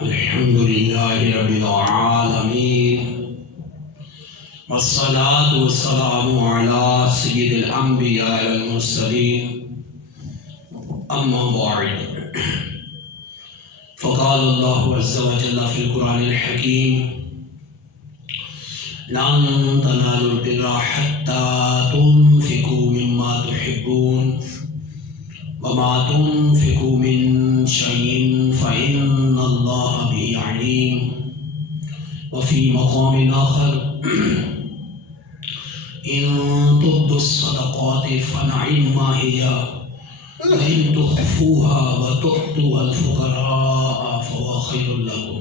الحمد لله رب العالمين والصلاة والسلام على سيد الأنبياء والمرسلين أما بعد فقال الله عز وجل في القرآن الحكيم لن تنالوا البر حتى تنفقوا مما تحبون وما تنفقوا من شيء فإن الله به عليم. وفي مقام آخر إن تبدوا الصدقات فنعما هي وإن تخفوها وتؤتوها الفقراء فهو خير لكم.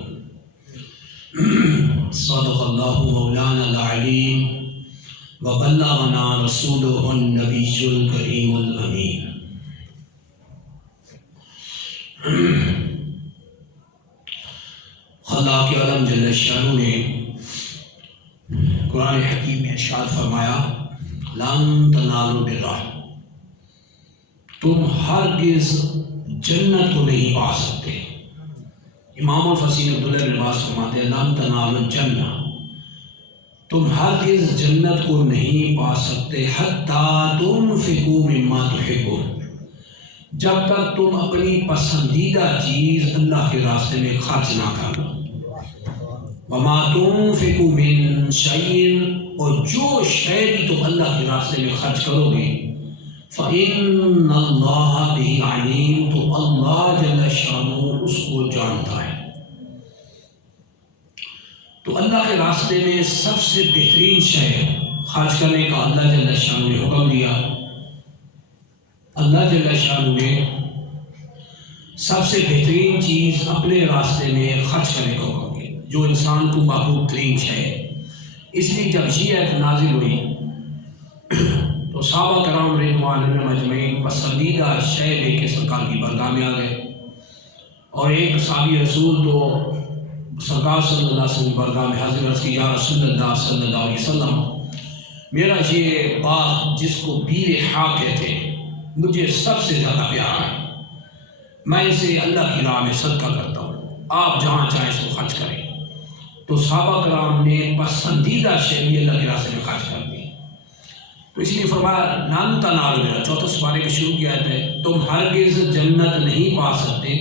صدق الله مولانا العليم وبلغنا رسوله النبي الكريم الأمين. خلاق عالم جل شانہ نے قرآن حکیم میں ارشاد فرمایا لن تنالوا البر، تم ہرگز جنت کو نہیں پا سکتے. امام الفصیح عبداللہ بن عباس فرماتے ہیں لن تنالوا الجنہ، تم ہرگز جنت کو نہیں پا سکتے حتی تنفقوا مما تحبون، جب تک تم اپنی پسندیدہ چیز اللہ کے راستے میں خرچ نہ کرو. وما تنفقوا من شیء، اور جو شے بھی تم اللہ کے راستے میں خرچ کرو گے فإن اللہ بہ علیم، تو اللہ جل شانہ اس کو جانتا ہے. تو اللہ کے راستے میں سب سے بہترین شے خرچ کرنے کا اللہ جل شانہ نے حکم دیا. اللہ جل شانہ نے سب سے بہترین چیز اپنے راستے میں خرچ کرنے کا حکم دیا، جو انسان کو محبوب ترین شے ہے. اس لیے جب یہ آیت نازل ہوئی تو صحابہ کرام رضوان اللہ اجمعین پسندیدہ شے لے کے سرکار کی بارگاہ میں آ گئے. اور ایک صحابی رسول تو سرکار صلی اللہ علیہ وسلم کی بارگاہ میں حاضر عرض کی یا رسول اللہ صلی اللہ علیہ وسلم، میرا یہ باغ جس کو بیر حا کہتے ہیں مجھے سب سے زیادہ پیارا ہے، میں اسے اللہ کی راہ میں صدقہ کرتا ہوں، آپ جہاں چاہیں اس کو خرچ کریں. تو صحابہ کرام نے پسندیدہ شے بھی اللہ کے راستے میں خرچ کر دی. تو اس لیے فرمایا لن تنالوا البر، چوتھے سپارے کے شروع کی آیت ہے، تم ہرگز جنت نہیں پا سکتے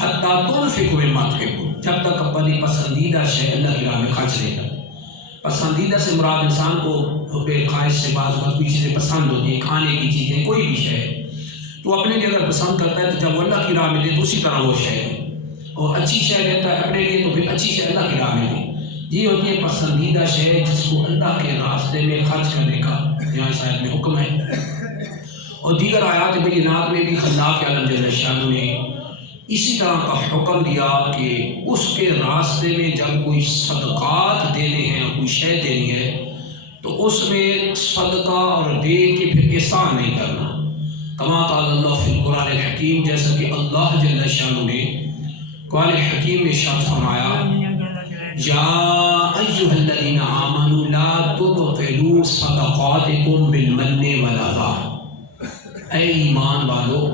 حتی تنفقوا مما تحبون، جب تک اپنی پسندیدہ شے اللہ کی راہ میں خرچ نہیں کرتے. پسندیدہ سے مراد انسان کو حب خواہش سے بعض وقت کوئی چیزیں پسند ہوتی ہیں، کھانے کی چیزیں، کوئی بھی شے تو اپنے لیے اگر پسند کرتا ہے تو جب وہ اللہ کی راہ میں دے تو اسی طرح وہ شے ہے، اور اچھی شے لیتا ہے اپنے لیے تو پھر اچھی شے اللہ کی راہ میں دے. یہ ہوتی ہے پسندیدہ شے جس کو اللہ کے راستے میں خرچ کرنے کا یہاں اس آیت میں حکم ہے. اور دیگر آیات بینات میں بھی خلاق عالم جل شانہ نے اسی طرح کا حکم دیا کہ اس کے راستے میں جب کوئی صدقات دینے ہیں، کوئی شے دینی ہے تو اس میں صدقہ اور دے کے پھر احسان نہیں کرنا. کما قال اللہ فی القرآن الحکیم، جیسا کہ اللہ جل شانہ نے قرآن حکیم میں ارشاد فرمایا یا ایھا الذین آمنوا لا تبطلوا صدقاتکم بالمن والاذی، اے ایمان والو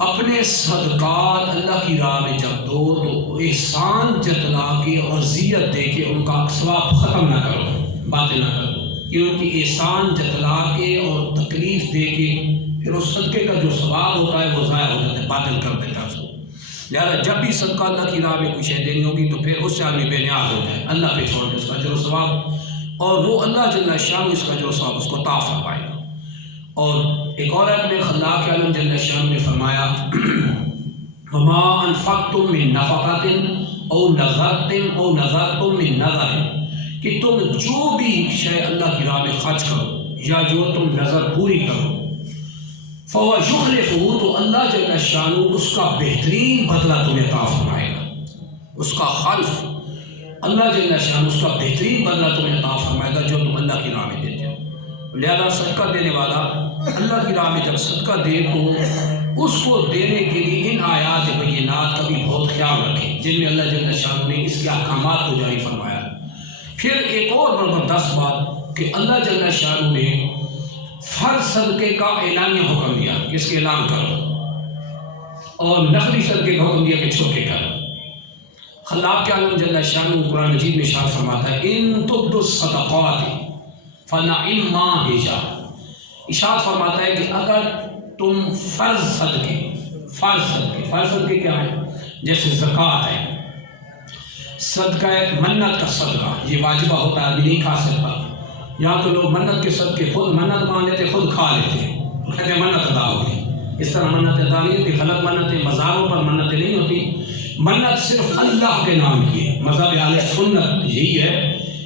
اپنے صدقات اللہ کی راہ میں جب دو تو احسان جتلا کے اور اذیت دے کے ان کا ثواب ختم نہ کرو، باطل نہ کرو، کیونکہ احسان جتلا کے اور تکلیف دے کے پھر اس صدقے کا جو ثواب ہوتا ہے وہ ضائع ہو جاتا ہے، باطل کر دیتا ہے اس کو. لہٰذا جب بھی صدقہ اللہ کی راہ میں کوئی شے دینی ہوگی تو پھر اس سے آدمی بے نیاز ہو جائے، اللہ پہ چھوڑ کے اس کا اجر و ثواب، اور وہ اللہ جل شانہ اس کا اجر و ثواب اس کو عطا فرمائے گا. اور ایک اور آیت میں خلاق عالم جل شانہ نے فرمایا وما انفقتم من نفقۃ او نذرتم او نذرتم من نذر، کہ تم جو بھی شے اللہ کی راہ میں خرچ کرو یا جو تم نظر پوری کرو فَهُوَ يُخْلِفُهُ، تو اللہ جل شانہ اس کا بہترین بدلہ تمہیں عطا فرمائے گا. اس کا خلف اللہ جل شانہ اس کا بہترین بدلہ تمہیں عطا فرمائے گا جو تم اللہ کی راہ میں دیتے ہو. لہذا صدقہ دینے والا اللہ کی راہ میں جب صدقہ دے تو اس کو دینے کے لیے ان آیات بینات کا بھی بہت خیال رکھیں جن میں اللہ جل شانہ نے اس کے احکامات کو جاری فرمایا. پھر ایک اور زبردست بات کہ اللہ جل شانہ نے فرض صدقے کا اعلانیہ حکم دیا کہ اس کے اعلان کرو، اور نفلی صدقے کا حکم دیا کہ چھپکے کرو. خلاق عالم جل شانہ قرآن مجید میں ارشاد فرماتا ہے ان تبدوا الصدقات فنعم ما ہی، ارشاد فرماتا ہے کہ اگر تم فرض صدقے کیا ہیں؟ جیسے زکوٰۃ ہے، صدقہ منت کا صدقہ، یہ واجبہ ہوتا ہے، آدمی نہیں کھا سکتا. یہاں تو لوگ منت کے صدقے خود منت مان لیتے، خود کھا لیتے ہیں، کہتے ہیں منت ادا ہو گئی. اس طرح منت ادا نہیں ہوتی، غلط منتیں، مزاروں پر منتیں نہیں ہوتی. منت صرف اللہ کے نام کی ہے. مذہب اہل سنت یہی ہے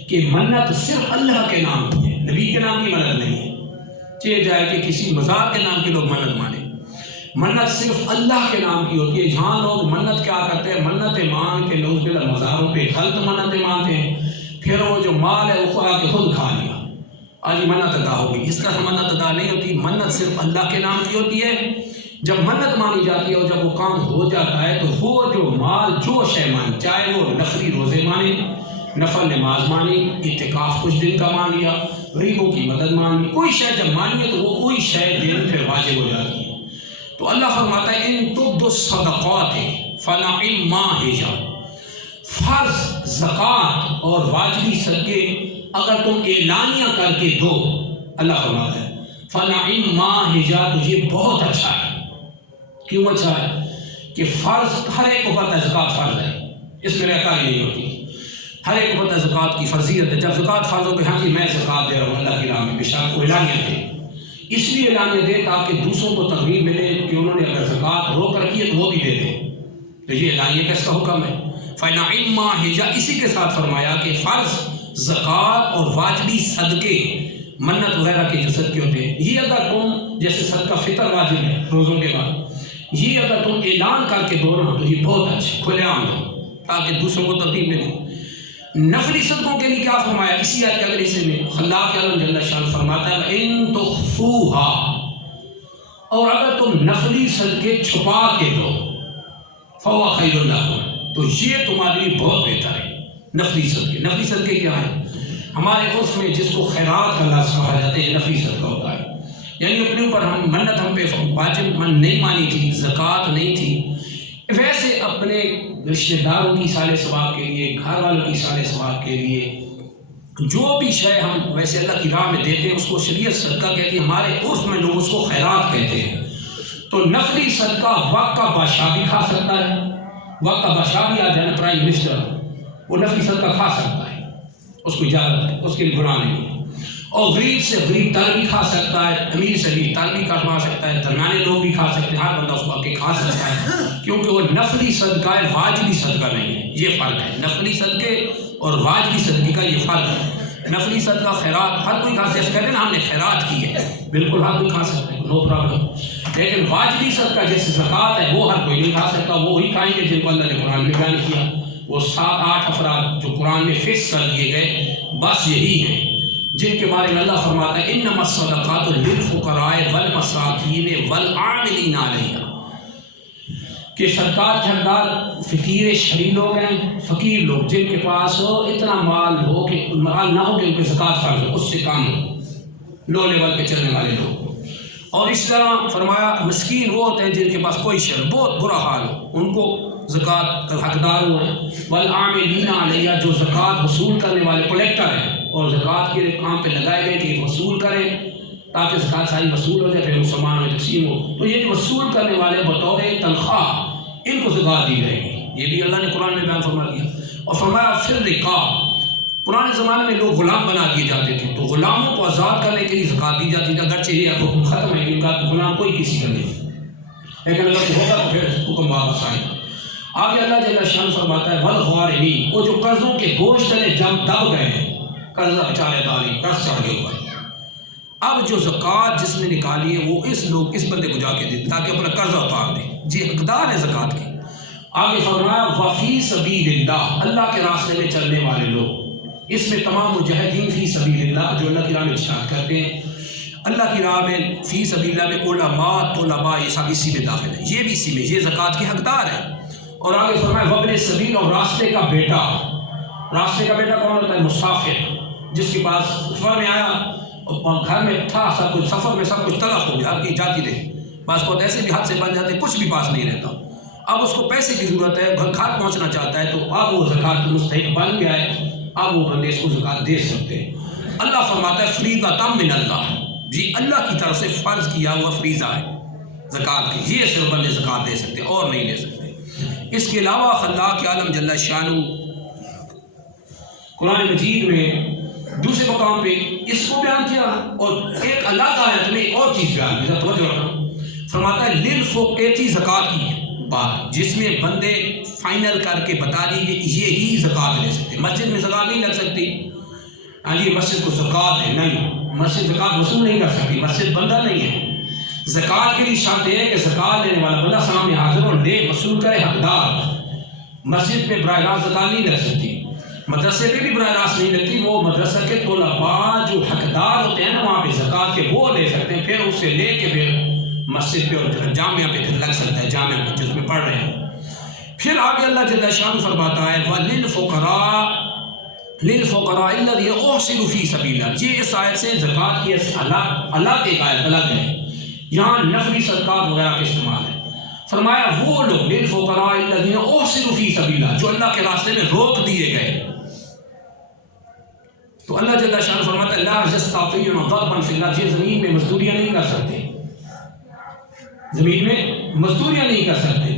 کہ منت صرف اللہ کے نام کی ہے، نبی کے نام کی منت نہیں ہے. چاہے جائے کہ کسی مزار کے نام کی لوگ منت مانیں، منت صرف اللہ کے نام کی ہوتی ہے. جہاں لوگ منت کیا کرتے ہیں، منتیں مان کے لوگ مزاروں پہ غلط منتیں مانتے ہیں، پھر وہ جو مال ہے وہ خدا کے خود کھا لیا، آج منت ادا ہو گئی. اس طرح منت ادا نہیں ہوتی. منت صرف اللہ کے نام کی ہوتی ہے. جب منت مانی جاتی ہے اور جب وہ کام ہو جاتا ہے تو وہ جو مال جو شے مانی، چاہے وہ نفلی روزے مانے، نفل نماز مانی، اعتکاف کچھ دن کا مان لیا، غریبوں کی مدد مانی، کوئی شے جب مانی ہے تو وہ کوئی شے دین پھر واجب ہو جاتی ہے. تو اللہ فرماتا ہے ان تبدوا الصدقات فنعم ما ہی، فرض زکوٰۃ اور واجبی صدقے اگر تم اعلانیہ کر کے دو، اللہ فرماتا ہے فنعم ما ہی، تو یہ بہت اچھا ہے. کیوں اچھا ہے؟ کہ فرض ہر ایک کو پتہ ہے زکوٰۃ فرض ہے، اس میں رہتا ہی نہیں ہوتی. ہر ایک کو پتہ ہے زکوٰۃ کی فرضیت ہے. جب زکوٰۃ فرض ہو کہ ہاں جی میں زکوٰۃ دے رہا ہوں اللہ کی راہ میں، بشارت کو اعلانیہ دے، اس لیے اعلانیہ دے تاکہ دوسروں کو ترغیب ملے کہ انہوں نے اگر زکوٰۃ روک رکھی ہے تو وہ بھی دے دیں. تو یہ اعلانیہ کس کا حکم ہے؟ فنعم ما ہی، اسی کے ساتھ فرمایا کہ فرض زکوٰۃ اور واجبی صدقے، منت وغیرہ کے جو صدقے ہوتے ہیں، یہ اگر تم جیسے صدقہ فطر واجب ہے روزوں کے بعد، یہ اگر تم اعلان کر کے دو نا تو یہ بہت اچھا کھلے عام دو تاکہ دوسروں کو ترغیب ملے. نفلی صدقوں کے لیے کیا فرمایا؟ اسی آیت کے اگلے حصے میں خلاق عالم جل شانہ فرماتا ہے ان تخفوها، اور اگر تم نفلی صدقے چھپا کے دو فهو خیر لکم، تو یہ تمہارے لیے بہت بہتر ہے. نفلی صدقے کیا ہیں؟ ہمارے عرف میں جس کو خیرات کا لفظ کہا جاتا ہے نفلی صدقہ ہوتا ہے. یعنی اپنے اوپر منت ہم پہ واجب نہیں مانی تھی، زکوٰۃ نہیں تھی، ویسے اپنے رشتہ داروں کی سال ثواب کے لیے، گھر والوں کی سال ثواب کے لیے جو بھی شے ہم ویسے اللہ کی راہ میں دیتے ہیں اس کو شریعت صدقہ کہتی ہے. ہمارے عرف میں لوگ اس کو خیرات کہتے ہیں. تو نفلی صدقہ وقت کا بادشاہ بھی کھا سکتا ہے، وقت کا بادشاہ بھی آ جائے پرائم منسٹر، وہ نفلی صدقہ کھا سکتا ہے، اس کو اجازت ہے، اس کے لیے گناہ نہیں ہے. اور غریب سے غریب تر بھی کھا سکتا ہے، امیر سے امیر تر بھی کھا سکتا ہے، درمیانے لوگ بھی کھا سکتے ہیں، ہر بندہ اس کو آ کے کھا سکتا ہے، کیونکہ وہ نفلی صدقہ ہے، واجبی صدقہ نہیں ہے. یہ فرق ہے نفلی صدقے اور واجبی صدقے کا، یہ فرق ہے. نفلی صدقہ خیرات ہر کوئی کھا سکتا ہے، کہتے ہیں نا ہم نے خیرات کی ہے، بالکل ہر کوئی کھا سکتا ہے، نو پرابلم. لیکن واجبی صدقہ جیسے زکوٰۃ ہے وہ ہر کوئی نہیں کھا سکتا. وہ وہی کھائیں گے جن کو اللہ نے قرآن میں بیان کیا، وہ 7-8 افراد جو قرآن میں فکس کر دیے گئے، بس یہی ہیں جن کے بارے میں اللہ فرماتا ہے انما الصدقات للفقراء والمساکین والعاملین علیہا، کہ صدقات کے حقدار فقیر شہری لوگ ہیں، فقیر لوگ جن کے پاس اتنا مال ہو کہ مال نہ ہو کہ ان پہ زکوٰۃ فرض ہو، اس سے کم ہو، لو لیول پہ چلنے والے لوگ. اور اس طرح فرمایا مسکین وہ ہوتے ہیں جن کے پاس کوئی شے، بہت برا حال ہو، ان کو زکوٰۃ کا حقدار ہوئے. والعاملین علیہا، جو زکوٰۃ وصول کرنے والے کلیکٹر ہیں اور زکوٰۃ کے کام پہ لگائے گئے کہ وصول کریں تاکہ زکوٰۃ ساری وصول ہو جائے پھر مسلمانوں میں تقسیم ہو. تو یہ جو وصول کرنے والے بطور تنخواہ ان کو زکوٰۃ دی جائے گی، یہ بھی اللہ نے قرآن میں بیان فرما دیا. اور فرمایا فی الرقاب، پرانے زمانے میں لوگ غلام بنا دیے جاتے تھے تو غلاموں کو آزاد کرنے کے لیے زکوٰۃ دی جاتی تھی. اگرچہ یہ حکم ختم ہے کہ ان کا غلام کوئی کسی کا نہیں، لیکن اگر ہوگا تو پھر حکم واپس آئے گا. آگے اللہ جل شان فرماتا ہے والغارمین، وہ جو قرضوں کے بوجھ تلے دب گئے ہیں، قرضہ بچارے داری، قرض چڑھ گئے اوپر. اب جو زکوٰۃ جس نے نکالی ہے وہ اس بندے کو جا کے دے تاکہ اپنا قرضہ اتار دے، جی حقدار ہے زکوٰۃ کے. آگے فرمایا وفی سبیل اللہ، اللہ کے راستے میں چلنے والے لوگ. اس میں تمام مجاہدین فی سبیل اللہ جو اللہ کی راہ میں جہاد کرتے ہیں، اللہ کی راہ میں فی سبیل اللہ میں علماء طلباء یہ سب اسی میں داخل ہے، یہ بھی اسی میں، یہ زکوٰۃ کے حقدار ہے. اور آگے فرمایا وابن سبیل، اور راستے کا بیٹا. راستے کا بیٹا کون ہوتا ہے؟ مسافر، جس کے پاس سفر میں آیا اور گھر میں تھا سب کچھ، سفر میں سب کچھ تلف ہو گیا، ہر کی جاتی رہی، بعض بہت ایسے بھی حادثے بن جاتے کچھ بھی پاس نہیں رہتا. اب اس کو پیسے کی ضرورت ہے، گھر پہنچنا چاہتا ہے، تو اب وہ زکوٰۃ کا مستحق بن گیا ہے، اب وہ بندے اس کو زکوٰۃ دے سکتے ہیں۔ اللہ فرماتا ہے فریضۃ من اللہ، جی اللہ کی طرف سے فرض کیا ہوا فریضہ ہے زکوٰۃ کی، یہ صرف بندے زکوٰۃ دے سکتے اور نہیں لے سکتے۔ اس کے علاوہ اللہ کے عالم جل شانہ قرآن مجید میں دوسرے مقام پہ اس کو بیان کیا، اور ایک الگ آیت میں ایک اور چیز بیان کی، توجہ رکھنا، فرماتا ہے للفقراء زکوٰۃ کی بات، جس میں بندے فائنل کر کے بتا دی کہ یہی زکوٰۃ لے سکتے، مسجد میں زکوٰۃ نہیں لگ سکتی، ہاں جی مسجد کو زکوٰۃ ہے، نہیں، مسجد زکوٰۃ وصول نہیں کر سکتی، مسجد بندہ نہیں ہے۔ زکوٰۃ کے لیے شرط ہے کہ زکوٰۃ دینے والا بندہ سامنے حاضر اور لے، وصول کرے، حقدار۔ مسجد پہ براہ راست زکوٰۃ نہیں لگ سکتی، مدرسے پہ بھی براہ راست نہیں لگتی، وہ مدرسہ کے طلباء جو حقدار ہوتے ہیں نا وہاں پہ زکوٰۃ کے، وہ لے سکتے ہیں، پھر اس سے لے کے پھر مسجد پہ اور جامعہ پہ پھر لگ سکتا ہے، جامعہ پہ جس میں پڑھ رہے ہیں۔ پھر آگے اللہ جل شانہ فرماتا ہے للفقراء الذین احصروا فی سبیل اللہ، یہ اس آیت سے زکوٰۃ کی الگ ایک آیت الگ ہے، یہاں نفلی صدقات وغیرہ کا استعمال ہے۔ فرمایا وہ لوگ للفقراء الذین احصروا فی سبیل اللہ، جو اللہ کے راستے میں روک دیے گئے، تو اللہ جل شانہ فرماتا ہے لا یستطیعون ضربا فی الارض، یہ زمین میں مزدوریاں نہیں کر سکتے، زمین میں مزدوریاں نہیں کر سکتے۔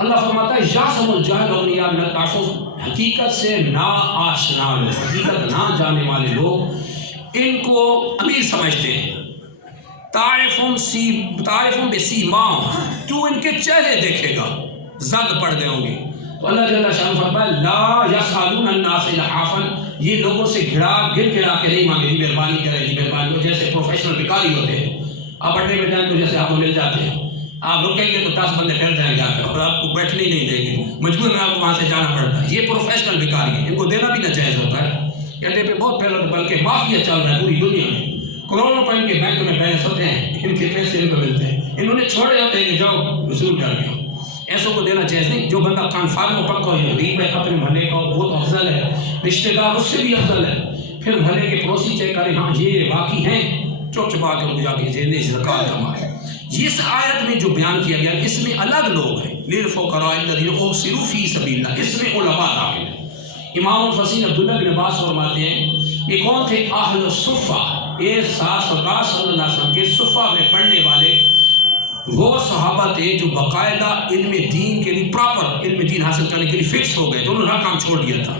اللہ فرماتا ہے یحسب الجاہل اغنیاء من التعفف، حقیقت سے نا آشنا لوگ، حقیقت نہ جاننے والے لوگ ان کو امیر سمجھتے ہیں۔ تعرفون بسیماہم، تو ان کے چہرے دیکھے گا زد پڑ گئے ہوں گے۔ تو اللہ جل شانہ فرماتا ہے لا یسألون الناس الحافا، یہ لوگوں سے گڑا کے نہیں مانگے، جی مہربانی کرے، جی مہربانی کرے، جیسے پروفیشنل بھکاری ہوتے ہیں، آپ اڈے میں جائیں تو جیسے آپ کو مل جاتے ہیں، آپ رکیں گے تو 10 بندے پھیل جائیں گے آ کر اور آپ کو بیٹھنے ہی نہیں دیں گے، مجبور میں آپ کو وہاں سے جانا پڑتا ہے۔ یہ پروفیشنل بھکاری ہیں، ان کو دینا بھی ناجائز ہوتا ہے، اڈے پہ بہت پھیلا، بلکہ مافیا چل رہا ہے پوری دنیا میں، کروڑوں روپے ان کے بینک میں بیلنس ہوتے ہیں، ان کے پیسے ان کو ملتے ہیں، انہوں نے چھوڑے ہوتے ہیں کہ جاؤ وصول کر کے، ایسوں کو دینا جائز نہیں۔ جو بندہ کنفرم و پکا ہو، غریب ہے، اپنے محلے کا بہت افضل ہے، رشتہ دار اس سے بھی افضل ہے، پھر محلے کے پڑوسی چیک کریں ہاں یہ باقی ہیں، چپ چپا کے جا کے زکوٰۃ کمائے۔ اس آیت میں جو بیان کیا گیا اس میں الگ لوگ ہیں، للفقراء الذین احصروا فی سبیل اللہ، اس میں علماء داخل ہیں۔ امام الفصیح عبداللہ بن عباس فرماتے ہیں یہ کون تھے؟ اہل الصفہ، ایک ساتھ سرکار صلی اللہ علیہ وسلم کے صفہ میں پڑھنے والے وہ صحابہ تھے جو باقاعدہ علم دین کے لیے، پراپر علم دین حاصل کرنے کے لیے فکس ہو گئے، تو انہوں نے کام چھوڑ دیا تھا۔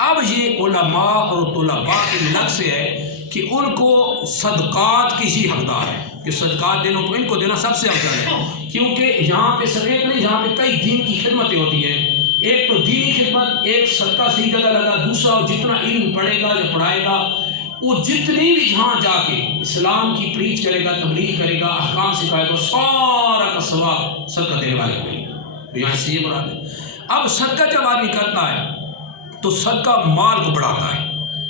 اب یہ علماء اور طلباء کے لگ سے ہے کہ ان کو صدقات کی ہی حقدار ہے، کہ صدقات دینا تو ان کو دینا سب سے افضل ہے، کیونکہ یہاں پہ صرف ایک نہیں، یہاں پہ کئی دین کی خدمتیں ہوتی ہیں، ایک تو دینی خدمت، ایک صدقہ صحیح جگہ لگا، دوسرا جتنا علم پڑھے گا یا پڑھائے گا، وہ جتنی بھی جہاں جا کے اسلام کی پریچ کرے گا، تبلیغ کرے گا، احکام سکھائے گا، سارا کا ثواب صدقہ دینے والے کو ملے گا۔ تو یہاں سے یہ مراد ہے۔ اب صدقہ جب آدمی کرتا ہے تو صدقہ مال کو بڑھاتا ہے،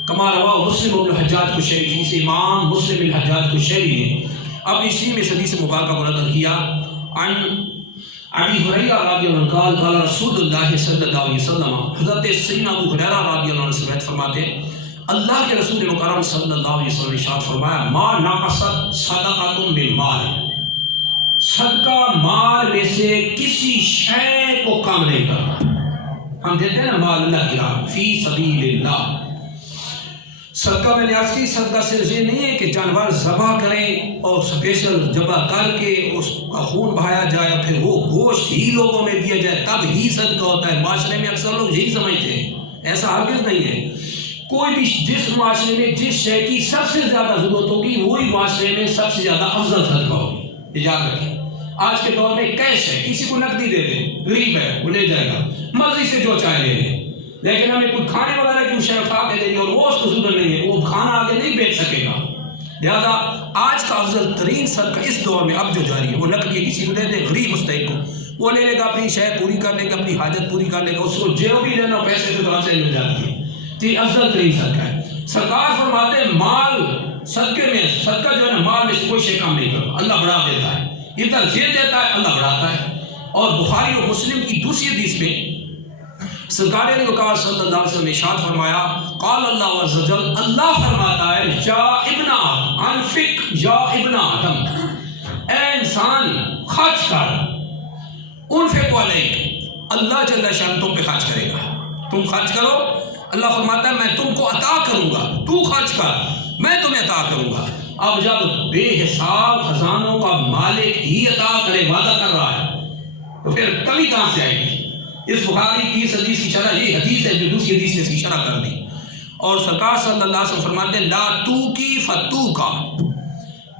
کما رواہ مسلم بن الحجاج قشیری، سے امام مسلم بن الحجاج قشیری نے اب اسی میں حدیث مبارکہ کو نقل کیا، عن ابی ہریرہ رضی اللہ عنہ قال قال رسول اللہ صلی اللہ علیہ وسلم، حضرت سیدنا ابو ہریرہ رضی اللہ عنہ سے روایت فرماتے ہیں اللہ کے رسول مکرم صلی اللہ علیہ وسلم نے ارشاد فرمایا ما نقصت صدقۃ من مال، صدقہ مال میں سے کسی شے کو کم نہیں کرتا۔ ہم دیتے ہیں نا مال اللہ کی راہ فی سبیل اللہ، صدقہ میں نے عرض کی صدقہ صرف یہ نہیں ہے کہ جانور ذبح کریں اور اسپیشل ذبح کر کے اس کا خون بہایا جائے پھر وہ گوشت ہی لوگوں میں دیا جائے تب ہی صدقہ ہوتا ہے۔ معاشرے میں اکثر لوگ یہی سمجھتے ہیں، ایسا ہرگز نہیں ہے۔ کوئی بھی جس معاشرے میں جس شے کی سب سے زیادہ ضرورت ہوگی وہی معاشرے میں سب سے زیادہ افضل صدقہ ہوگی۔ یاد رکھیں آج کے دور میں کیش ہے، کسی کو نقدی دے دیں، غریب ہے وہ لے جائے گا، مرضی سے جو چاہے لے لے، لیکن ہمیں کوئی کھانے وغیرہ کی شے اٹھا کے دے دیں اور وہ اس کو ضرورت نہیں ہے، وہ کھانا آگے نہیں بیچ سکے گا۔ لہذا آج کا افضل ترین صدقہ اس دور میں اب جو جاری ہے وہ نقدی کسی کو دے دے، غریب مستحق کو وہ لے لے گا، اپنی شے پوری کر لے گا، اپنی حاجت پوری کر لے گا، اس کو جو بھی لینا پیسے سے طرح سے مل جاتی ہے۔ یہ افضل ترین صدقہ ہے۔ سرکار فرماتے ہیں مال صدقے میں، صدقہ جو ہے نا مال میں سے کوئی شے کم نہیں کرتا، اللہ بڑھا دیتا ہے، ادھر یہ دیتا ہے اللہ بڑھاتا ہے۔ اور بخاری اور مسلم کی دوسری حدیث میں سرکار نے وقار صلی اللہ علیہ وسلم نے ارشاد فرمایا قال اللہ عز وجل، اللہ فرماتا ہے یا ابن آدم انفق یا ابن آدم، اے انسان خرچ کر، انفقوا علیکم، اللہ جل شان تم پہ خرچ کرے گا، تم خرچ کرو، اللہ فرماتا ہے میں تم کو عطا کروں گا، تو خرچ کر میں تمہیں عطا کروں گا۔ اب جب بے حساب خزانوں کا مالک ہی عطا کرے وعدہ کر رہا ہے تو پھر کمی کہاں سے آئے گی؟ اس بخاری کی اس حدیث کی شرح یہ حدیث ہے جو دوسری حدیث نے اس کی شرح کر دی۔ اور سرکار صلی اللہ علیہ وسلم فرماتے ہیں لا تو کی فتو کا،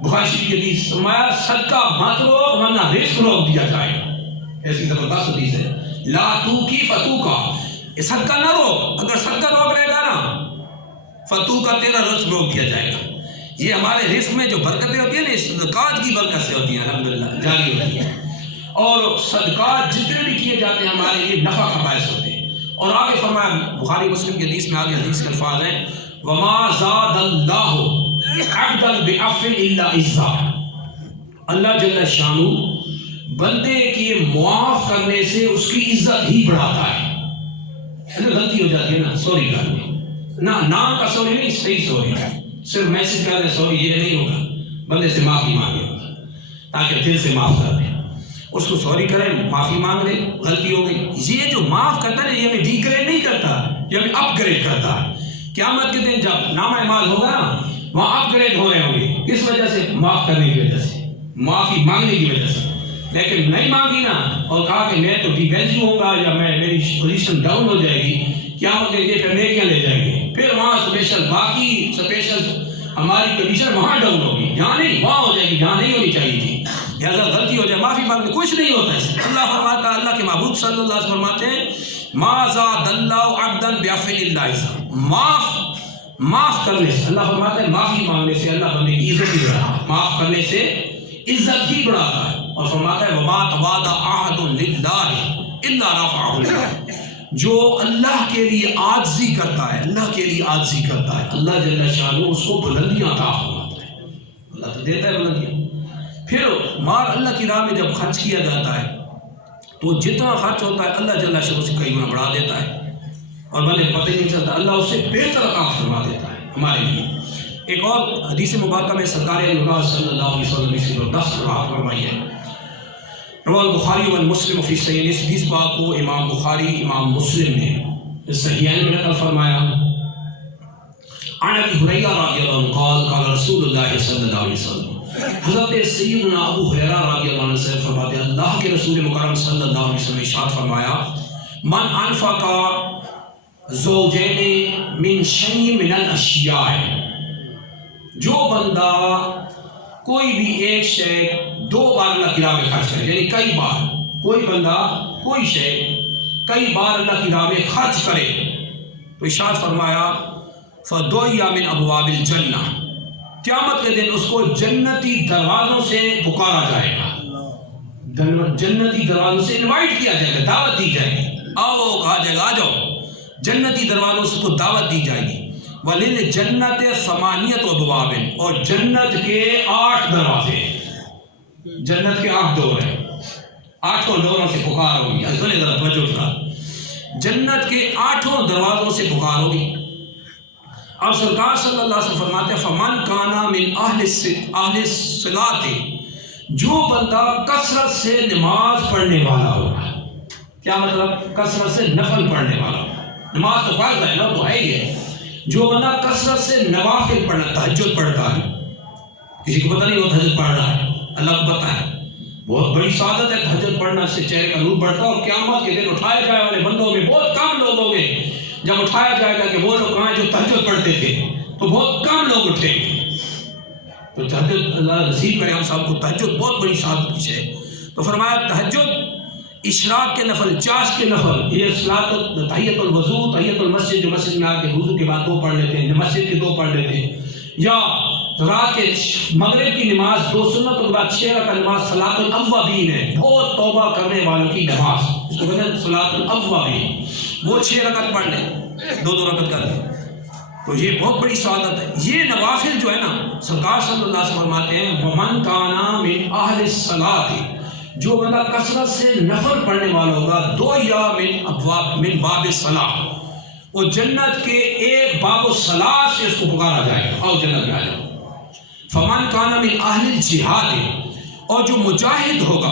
بخاری شریف کی حدیث، فرمایا صدقہ مت روک ورنہ رزق روک دیا جائے گا۔ ایسی زبردست حدیث ہے، لا تو کی فتو کا، صدقہ نہ روک، اگر صدقہ روک رہے گا نا فتو کا تیرا رزق روک دیا جائے گا۔ یہ ہمارے رزق میں جو برکتیں ہوتی ہیں نا صدقات کی برکت سے ہوتی ہیں، الحمدللہ جاری ہوتی ہیں، اور صدقات جتنے بھی کیے جاتے ہیں ہمارے لیے نفع کا باعث ہوتے ہیں۔ اور آگے فرمایا بخاری مسلم کی حدیث میں، آگے حدیث کے الفاظ ہیں وما زاد اللہ عبدا بعفو الا عزا، اللہ جل شانہ بندے کی معاف کرنے سے اس کی عزت ہی بڑھاتا ہے۔ غلطی ہو جاتی ہے نا سوری کرنے، نہ نام کا سوری نہیں، صحیح سوری ہے، صرف میسج کر دیں سوری، یہ نہیں ہوگا، بندے سے معافی مانگے تاکہ دل سے معاف کر دے، اس کو سوری کرے، معافی مانگ لے، غلطی ہو گئی۔ یہ جو معاف کرتا ہے یہ ہمیں ڈی گریڈ نہیں کرتا، یہ ہمیں اپ گریڈ کرتا ہے۔ قیامت کے دن جب نامہ اعمال ہوگا نا وہاں اپ گریڈ ہو رہے ہوں گے، کس وجہ سے؟ معاف کرنے کی وجہ سے، معافی مانگنے کی وجہ سے۔ لیکن نہیں مانگی نا اور کہا کہ میں تو ڈی ویلیو ہوں گا یا میری پوزیشن ڈاؤن ہو جائے گی، قیامت کے لیے پھر نیکیاں لے جائیں گے، پھر وہاں اسپیشل باقی اسپیشل ہماری کنڈیشن وہاں ڈاؤن ہوگی، جہاں نہیں وہاں ہو جائے گی جہاں نہیں ہونی چاہیے تھی۔ لہٰذا غلطی ہو جائے معافی مانگنے کچھ نہیں ہوتا ہے۔ اللہ فرماتا ہے، اللہ کے محبوب صلی اللہ علیہ وسلم فرماتے ہیں ما زاد اللہ عبدا بعفو الا عزا، معاف کرنے سے، اللہ فرماتا ہے معافی مانگنے سے اللہ بندے کی عزت ہی بڑھاتا ہے، معاف کرنے سے عزت ہی بڑھاتا ہے۔ اور فرماتا ہے وما تواضع احد للہ الا رفعہ اللہ، جو اللہ کے لیے عاجزی کرتا ہے، اللہ کے لیے عاجزی کرتا ہے، اللہ جل شانہ اس کو بلندیاں عطا فرماتا ہے، اللہ تو دیتا ہے بلندیاں۔ پھر مال اللہ کی راہ میں جب خرچ کیا جاتا ہے تو جتنا خرچ ہوتا ہے اللہ جل شانہ سے کئی گنا بڑھا دیتا ہے، اور بندے پتہ نہیں چلتا، اللہ اس سے بہتر عطا فرما دیتا ہے ہمارے لیے۔ ایک اور حدیث مبارکہ میں سرکار صلی اللہ علیہ وسلم اس کو 10 راحت فرمائی ہے، رواه البخاری والمسلم فی صحیح، اس حدیث پاک کو امام بخاری امام مسلم نے صحیحین میں نقل فرمایا۔ عن ابی ہریرہ رضی اللہ عنہ قال قال رسول اللہ صلی اللہ علیہ وسلم، حضرت سیدنا ابو ہریرہ رضی اللہ عنہ سے فرماتے ہیں اللہ کے رسول مکرم صلی اللہ علیہ وسلم نے ارشاد فرمایا من انفق زوجین من شیء من الاشیاء، جو بندہ کوئی بھی ایک شے 2 بار اللہ کی راہ میں خرچ کرے، یعنی کئی بار، کوئی بندہ کوئی شے کئی بار اللہ کی راہ میں خرچ کرے تو ارشاد فرمایا فدعی من ابواب الجنہ، قیامت کے دن اس کو جنتی دروازوں سے پکارا جائے گا، جنتی دروازوں سے انوائٹ کیا جائے گا، دعوت دی جائے گی، آؤ کہا جائے گا آ جاؤ، جنتی دروازوں سے اس کو دعوت دی جائے گی۔ وَلِلْجَنَّةِ ثَمَانِيَةُ أَبْوَابٍ، اور جنت کے 8 دروازے، جنت کے 8 ڈور ہیں، 8 ڈوروں سے پکار ہوگی، ذرا توجہ کرا، جنت کے 8 دروازوں سے پکار ہوگی۔ اب سرکار صلی اللہ علیہ وسلم فرماتے ہیں فمن کانا من اہل الصلاۃ، جو بندہ کثرت سے نماز پڑھنے والا ہوگا، کیا مطلب؟ کثرت سے نفل پڑھنے والا ہوگا، نماز تو فرض ہے نا، تو ہے ہی ہے، جو بندہ کثرت سے نوافل پڑھنا، تہجد پڑھتا ہے، کسی کو پتہ نہیں وہ تہجد پڑھ رہا ہے، اللہ کو پتہ ہے، بہت بڑی سعادت ہے تہجد پڑھنا، اس سے چہرے کا نور بڑھتا ہے، اور قیامت کے دن اٹھائے جائے والے بندوں میں بہت کم لوگ ہوں گے، جب اٹھایا جائے گا کہ وہ لوگ کہاں جو تہجد پڑھتے تھے تو بہت کم لوگ اٹھیں گے، تو تہجد اللہ نصیب کرے ہم سب کو، تہجد بہت بڑی سعادت کی ہے۔ تو فرمایا تہجد، اشراق کے نفل، چاش کے نفل، یہ صلاۃ تحیۃ الوضو، تحیۃ المسجد، جو مسجد میں آ کے وضو کے بعد 2 پڑھ لیتے ہیں، مسجد کے 2 پڑھ لیتے ہیں، یا رات کے مغرب کی نماز 2 سنتوں کے بعد 6 رکعت نماز صلاۃ الاوابین ہے، بہت توبہ کرنے والوں کی نماز، اس کو کہتے ہیں صلاۃ الاوابین، وہ 6 رکعت پڑھ لیں، 2 رکعت کر لیں، تو یہ بہت بڑی سعادت ہے۔ یہ نوافل جو ہے نا، سرکار صلی اللہ علیہ وسلم فرماتے ہیں ومن کانا من اہل الصلاۃ، جو بندہ کثرت سے نفل پڑھنے والا ہوگا، 2 یا من باب الصلاۃ، وہ جنت کے ایک باب الصلاۃ سے اس کو پکارا جائے گا، آؤ جنت میں آ جاؤ۔ فمن کانا من اہل الجہاد، اور جو مجاہد ہوگا،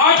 8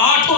8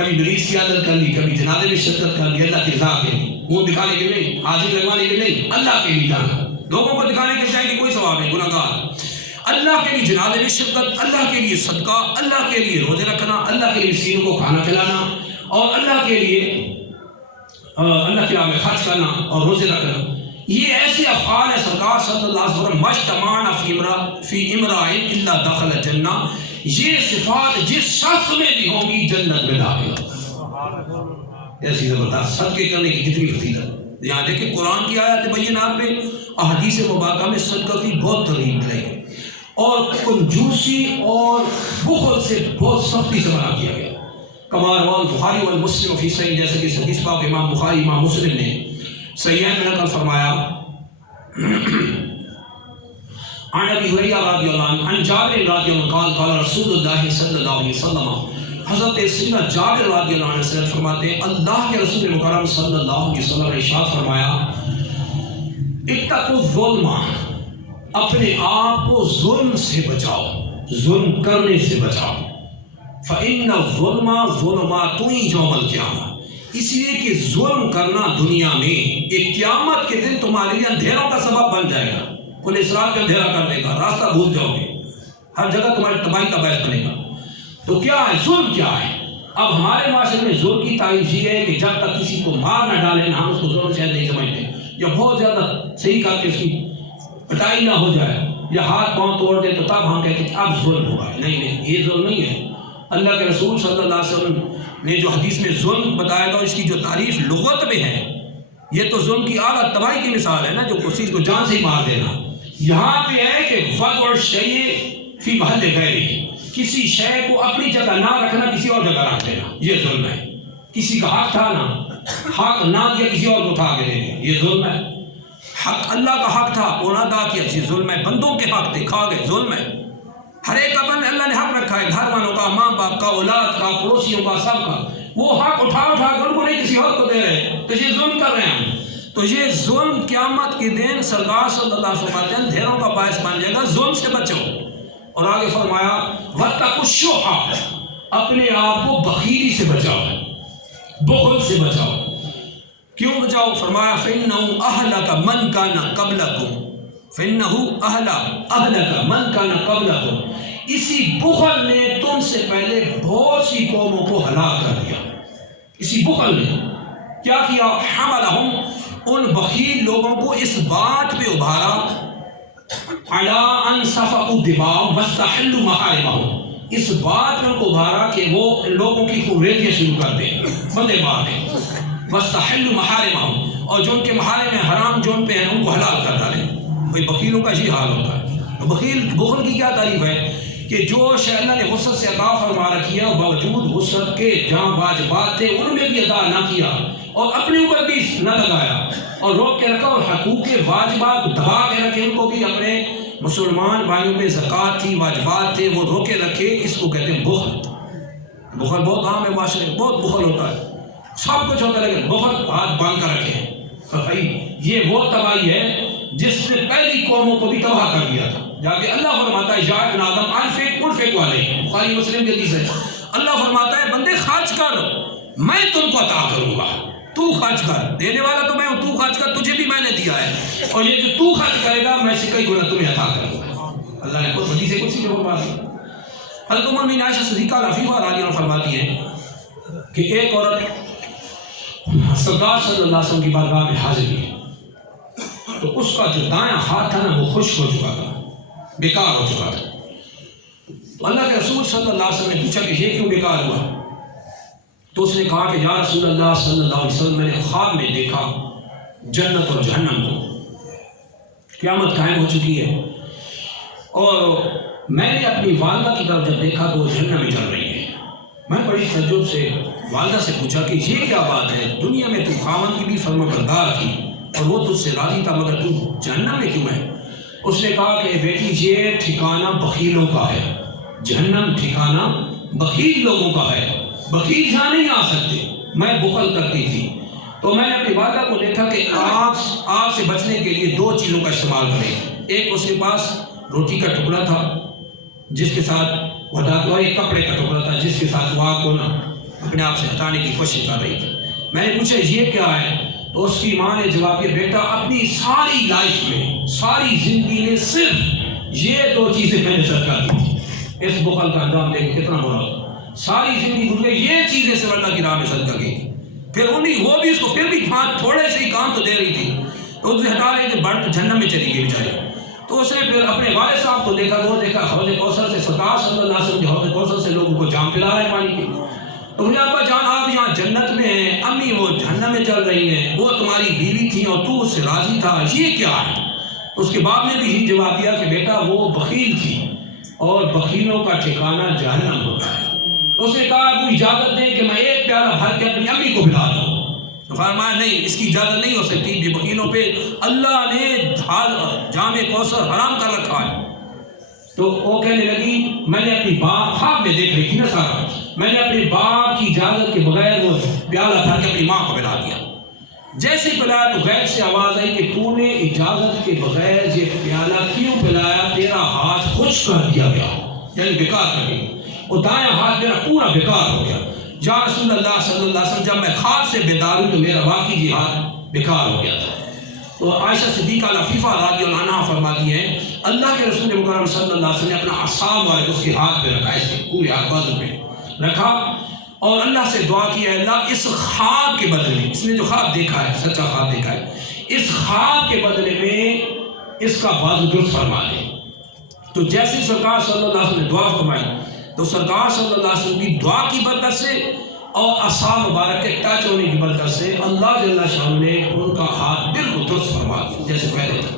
کبھی مریض کی عادت کر لی، کبھی جنازے میں شرکت کر لی، اللہ کی رضا کے لیے، وہ دکھانے کے نہیں، حاضر لگوانے کے نہیں، اللہ کے لیے جانا، لوگوں کو دکھانے کے چاہے کہ کوئی ثواب نہیں، گناہ گار، اللہ کے لیے جنازے میں شرکت، اللہ کے لیے صدقہ، اللہ کے لیے روزے رکھنا، اللہ کے لیے مسکینوں کو کھانا کھلانا، اور اللہ کے لیے اللہ کی راہ میں خرچ کرنا اور روزے رکھنا، یہ ایسے افعال ہیں سرکار صلی اللہ علیہ وسلم مجتمعنا فی امرئ الا دخل الجنہ، یہ صفات جس شخص میں بھی ہوں گی جنت میں داخل ہوگا۔ ایسی زبردست صدقے کرنے کی کتنی فضیلت، یہاں دیکھیں قرآن کی آیات بینات میں، احادیث مبارکہ میں صدقہ کی بہت ترغیب دی گئی، اور کنجوسی اور بخل سے بہت سختی سے منع کیا گیا۔ کما رواه البخاری والمسلم فی صحیح، جیسے کہ حدیث پاک امام بخاری امام مسلم نے صحیحین میں نقل فرمایا، عن ابی ہریرہ رضی اللہ عنہ عن جابر رضی اللہ عنہ قال قال رسول اللہ صلی اللہ علیہ وسلم، حضرت سیدنا جابر رضی اللہ عنہ سے فرماتے ہیں اللہ کے رسول مکرم صلی اللہ علیہ وسلم نے ارشاد فرمایا، اتقوا الظلم، اپنے آپ کو ظلم سے بچاؤ، ظلم کرنے سے بچاؤ، فإن الظلم ظلمات یوم القیامہ، اس لیے کہ ظلم کرنا دنیا میں ایک قیامت کے دن تمہارے لیے اندھیروں کا سبب بن جائے گا، کل اسرار کا اندھیرا کر دے گا، راستہ بھول جاؤ گے، ہر جگہ تمہاری تباہی کا باعث بنے گا۔ تو کیا ہے ظلم؟ کیا ہے؟ اب ہمارے معاشرے میں ظلم کی تعریف یہ ہے کہ جب تک کسی کو مار نہ ڈالیں ہم اس کو ظلم شاید نہیں سمجھتے، یا بہت زیادہ صحیح کر کے اس کی پٹائی نہ ہو جائے یا ہاتھ پاؤں توڑ دے تو تب ہم کہتے ہیں اب ظلم ہوا۔ نہیں، یہ ظلم نہیں ہے۔ اللہ کے رسول صلی اللہ علیہ وسلم نے جو حدیث میں ظلم بتایا تھا اس کی جو تعریف لغت میں ہے، یہ تو ظلم کی اعلیٰ تباہی کی مثال ہے نا، جو کسی کو جان سے ہی مار دینا۔ یہاں پہ ہے کہ وضع الشیء فی محل غیرہ، کسی شے کو اپنی جگہ نہ رکھنا، کسی اور جگہ رکھ دینا، یہ ظلم ہے۔ کسی کا حق تھا نا، حق نہ دیا کسی اور کو اٹھا کے دے دیا، یہ ظلم ہے۔ حق اللہ کا حق تھا وہ نہ ادا کیا، یہ ظلم ہے۔ بندوں کے حق تھے کھا گئے، ظلم ہے۔ ہر ایک کا بند اللہ نے حق رکھا ہے، گھر والوں کا، ماں باپ کا، اولاد کا، پڑوسیوں کا، سب کا، وہ حق اٹھا کے ان کو نہیں کسی اور کو دے رہے، تو یہ ظلم کر رہے ہیں۔ تو یہ ظلم قیامت کے دن سرکار صلی اللہ علیہ وسلم ہیں اندھیروں کا باعث بن جائے گا، ظلم سے بچو۔ اور آگے فرمایا وَاتَّقُوا الشُّحَّ، اپنے آپ کو بخیلی سے بچاؤ، بخل سے بچاؤ۔ کیوں بچاؤ؟ فرمایا فَإِنَّهُ أَهْلَكَ مَنْ كَانَ قَبْلَكُمْ، فَإِنَّهُ أَهْلَكَ مَنْ كَانَ قَبْلَكُمْ، اسی بخل نے تم سے پہلے بہت سی قوموں کو ہلاک کر دیا۔ اسی بخل نے کیا کیا؟ حملہم، ان بخیل لوگوں کو اس بات پہ ابھارا، علی ان سفکوا الدماء واستحلوا محارمہم، اس بات پر ان کو ابھارا کہ وہ ان لوگوں کی خونریزیاں شروع کر دیں، بندے مار دیں، واستحلوا محارمہم، اور جو ان کے محارم میں حرام جو ان پہ ہیں ان کو حلال کر ڈالیں۔ بھئی بخیلوں کا یہ حال ہوتا ہے۔ بخل کی کیا تعریف ہے کہ جو شے اللہ نے وسعت سے عطا فرما رکھی ہے باوجود وسعت کے جہاں واجبات تھے ان میں بھی ادا نہ کیا اور اپنے اوپر بھی نہ لگایا اور روک کے رکھا، اور حقوق کے واجبات دبا کے رکھے، ان کو بھی اپنے مسلمان بھائیوں پہ زکوٰۃ تھی، واجبات تھے، وہ روکے رکھے، اس کو کہتے ہیں بخل۔ بخل بہت عام ہے معاشرے میں، بہت بخل ہوتا ہے، سب کچھ ہوتا ہے لیکن بخل ہاتھ باندھ کر رکھے۔ تو بھائی یہ وہ تباہی ہے جس نے پہلی قوموں کو بھی تباہ کر دیا تھا۔ جا کے اللہ فرماتا ہے یا ابن آدم انفق علیہ، بخاری مسلم کی حدیث ہے، اللہ فرماتا ہے بندے خرچ کر، میں تم کو عطا کروں گا، تو خرچ کر، دینے والا تو میں ہوں، تو خرچ کر، تجھے بھی میں نے دیا ہے، اور یہ جو تو خرچ کرے گا میں سے کئی گنا تمہیں عطا کروں گا۔ اللہ نے خود حدیث قدسی میں فرما دیا۔ حضرت ام المؤمنین عائشہ صدیقہ رضی اللہ عنہا فرماتی ہے کہ ایک عورت سرکار صلی اللہ علیہ وسلم کی بارگاہ میں حاضر ہوئی تو اس کا جو دایاں ہاتھ تھا نا وہ خشک ہو چکا تھا، بیکار ہو چکا تھا۔ تو اللہ کے رسول صلی اللہ علیہ وسلم نے پوچھا کہ یہ کیوں بیکار ہوا؟ تو اس نے کہا کہ یا رسول اللہ صلی اللہ علیہ وسلم، میں نے خواب میں دیکھا جنت اور جہنم کو، قیامت قائم ہو چکی ہے، اور میں نے اپنی والدہ کی طرف جب دیکھا تو وہ جہنم میں چل رہی ہے۔ میں بڑی تعجب سے والدہ سے پوچھا کہ یہ کیا بات ہے، دنیا میں تو خاوند کی بھی فرمانبردار تھی اور وہ تجھ سے راضی تھا، مگر تو جہنم میں کیوں ہے؟ اس نے کہا کہ بیٹی یہ ٹھکانہ بخیلوں کا ہے، جہنم ٹھکانہ بخیل لوگوں کا ہے، بخیل یہاں نہیں آ سکتے۔ میں بخل کرتی تھی تو میں نے اپنی والدہ کو دیکھا کہ آگ سے بچنے کے لیے دو چیزوں کا استعمال کرے، ایک اس کے پاس روٹی کا ٹکڑا تھا جس کے ساتھ وہ اور ایک کپڑے کا ٹکڑا تھا جس کے ساتھ وہ آگ کو نہ اپنے آپ سے ہٹانے کی کوشش کر رہی تھی۔ میں نے پوچھا یہ کیا ہے؟ تو اس کی ماں نے جواب دیا بیٹا اپنی ساری لائف میں، ساری زندگی میں صرف یہ 2 چیزیں میں نے صدقہ کی تھی۔ اس بخل کا انجام دیکھ کتنا برا ہوگا۔ ساری زندگی گزرے یہ چیزیں صرف اللہ کی راہ میں صدقہ کی تھی۔ پھر انہیں وہ بھی اس کو پھر بھی تھوڑے سے ہی کام تو دے رہی تھی، تو اسے ہٹا رہے کہ بڑھ جہنم میں چلی گئی بیچاری۔ تو اس نے پھر اپنے والد صاحب کو دیکھا، وہ دیکھا حوض کوثر سے، سرکار صلی اللہ علیہ وسلم حوض کوثر سے لوگوں کو جام پلا رہے ہیں پانی کی۔ تو مجھے ابا جان آپ یہاں جنت میں ہیں، امی وہ جہنم میں چل رہی ہیں، وہ تمہاری بیوی تھی اور تو اس سے راضی تھا، یہ کیا ہے؟ اس کے باپ نے بھی یہی جواب دیا کہ بیٹا وہ بخیل تھی اور بخیلوں کا ٹھکانہ جہنم ہوتا ہے۔ تو اس نے کہا ابو اجازت دیں کہ میں ایک پیالہ بھر کے اپنی امی کو پلا دوں۔ فرمایا نہیں، اس کی اجازت نہیں ہو سکتی، بھی بخیلوں پہ اللہ نے جام کوثر حرام کر رکھا ہے۔ تو وہ کہنے لگی میں نے اپنی باپ، خواب میں دیکھ رہی تھی نا سارا، میں نے اپنے باپ کی اجازت کے بغیر وہ پیالہ بھر کے اپنی ماں کو پلا دیا۔ جیسے پلایا تو غیب سے آواز آئی کہ تو نے اجازت کے بغیر یہ پیالہ کیوں پلایا؟ تیرا ہاتھ خشک کر دیا گیا، یعنی بیکار کر گئی، وہ دایاں ہاتھ میرا پورا بیکار ہو گیا۔ یا رسول اللہ صلی اللہ علیہ وسلم جب میں خواب سے بیدار ہوئی تو میرا واقعی یہ ہاتھ بیکار ہو گیا تھا۔ تو عائشہ صدیقہ لفیفہ رضی اللہ عنہا فرماتی ہیں اللہ کے رسول مکرم صلی اللہ علیہ وسلم نے اپنا عصا مبارک اس کے ہاتھ پہ رکھا، ایسے پورے ہاتھ بازو پہ رکھا اور اللہ سے دعا کی ہے اللہ اس خواب کے بدلے میں، اس نے جو خواب دیکھا ہے سچا خواب دیکھا ہے، اس خواب کے بدلے میں اس کا بازو درست فرما دے۔ تو جیسے سرکار صلی اللہ علیہ وسلم نے دعا فرمائی تو سرکار صلی اللہ علیہ وسلم کی دعا کی برکت سے اور عصا مبارک کے ٹچ ہونے کی برکت سے اللہ جل شانہ نے ان کا ہاتھ بالکل درست فرما دیا جیسے پہلے تھا۔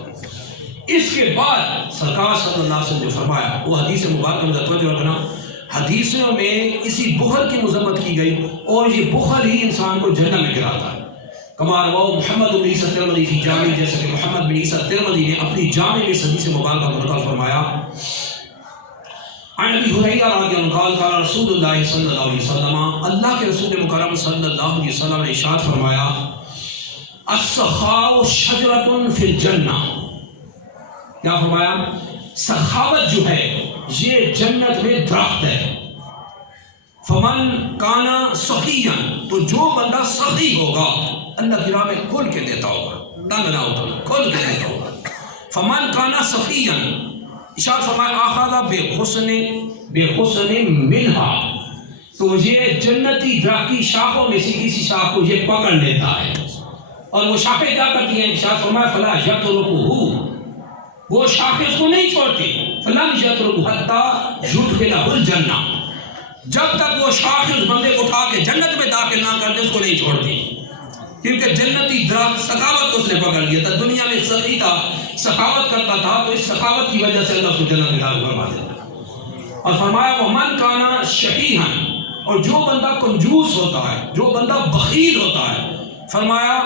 اس کے بعد سرکار صلی اللہ علیہ وسلم نے فرمایا، وہ حدیث مبارکہ میں توجہ رکھنا، حدیثوں میں اسی بخل کی مذمت کی گئی اور یہ بخل ہی انسان کو جہنم میں گراتا ہے۔ کما رواه محمد بن عیسیٰ ترمذی فی جامع، جیسا کہ محمد بن عیسیٰ ترمذی نے اپنی جامع میں اس حدیث مبارکہ منتقل فرمایا، عن ابی ہریرہ رضی اللہ عنہ قال رسول اللہ صلی اللہ علیہ وسلم، اللہ کے رسول مکرم صلی اللہ علیہ وسلم نے ارشاد فرمایا السخاء شجرۃ فی الجنہ، کیا فرمایا؟ سخاوت جو ہے یہ جنت میں درخت ہے۔ فمن کانا سخیا، تو جو بندہ سخی ہوگا اللہ کی راہ میں کھل کے دیتا ہوگا، نہ ہوتا کھل کے دیتا ہوگا۔ فمن کانا سخیا، ارشاد فرمایا آخذ بے حسن منہا، تو یہ جنتی درخت کی شاخوں میں سے کسی شاخ کو یہ پکڑ لیتا ہے اور وہ شاخیں کیا کرتی ہیں؟ ارشاد فرمایا فلا یترکہ، وہ شاخیں اس کو نہیں چھوڑتی، فلم یترکہ حتی یدخلہ الجنہ، جب تک وہ شاخیں اس بندے کو اٹھا کے جنت میں داخل نہ کر دے اس کو نہیں چھوڑتی، کیونکہ جنتی درخت سخاوت کو اس نے پکڑ لیا تھا، دنیا میں سخی تھا، سخاوت کرتا تھا، تو اس سخاوت کی وجہ سے اللہ اس کو جنت میں داخل فرما دیتا۔ اور فرمایا ومن کانا شحیحا، اور جو بندہ کنجوس ہوتا ہے، جو بندہ بخیل ہوتا ہے، فرمایا